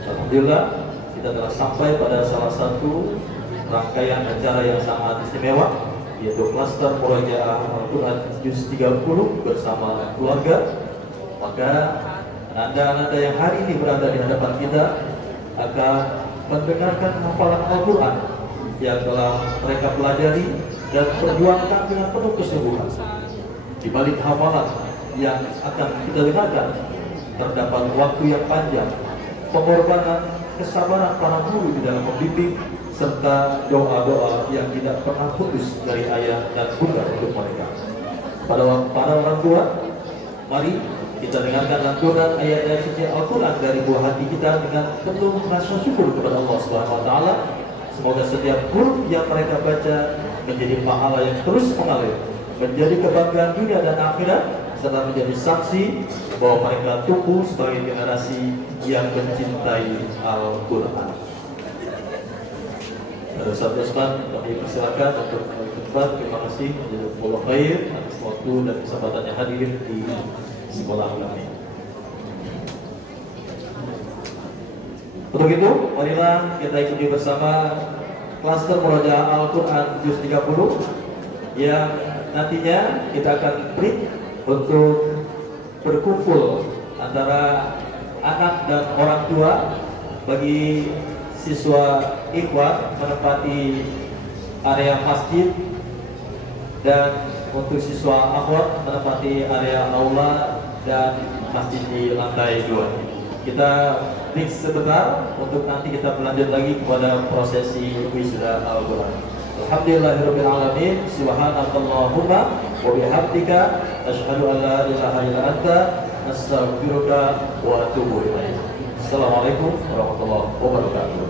Alhamdulillah, kita telah sampai pada salah satu rangkaian acara yang sangat istimewa, yaitu Klaster Murojaah Al-Quran Juz 30 bersama keluarga. Maka Anda yang hari ini berada di hadapan kita akan mendengarkan hafalan Al-Quran yang telah mereka pelajari dan perjuangkan dengan penuh kesungguhan. Di balik hafalan yang akan kita dengarkan terdapat waktu yang panjang, pengorbanan, kesabaran para guru di dalam membimbing, serta doa-doa yang tidak pernah putus dari ayah dan bunda untuk mereka. Pada para orang tua, mari kita dengarkan lantunan ayat-ayat suci Al-Quran dari buah hati kita dengan penuh rasa syukur kepada Allah Subhanahu wa taala. Semoga setiap huruf yang mereka baca menjadi pahala yang terus mengalir, menjadi kebanggaan dunia dan akhirat, serta menjadi saksi bahwa mereka tumbuh sebagai generasi yang mencintai Al-Quran. Ustaz Luzman, kami persilakan untuk berkhutbah. Terima kasih jazakumullahu khair atas waktu dan kesempatannya hadir di sekolah kami. Untuk itu, marilah kita ikuti bersama Klaster Murojaah Al-Quran Juz 30 yang nantinya kita akan break untuk berkumpul antara anak dan orang tua. Bagi siswa ikhwan menempati area masjid, dan untuk siswa akhwat menempati area aula dan masjid di lantai 2. Kita break sebentar untuk nanti kita berlanjut lagi kepada prosesi wisuda Al-Quran. Alhamdulillahirabbil alamin. Subhanakallahumma wa bihamdika asyhadu an la ilaha illa anta astaghfiruka wa atubu ilaik. Assalamualaikum warahmatullahi wabarakatuh.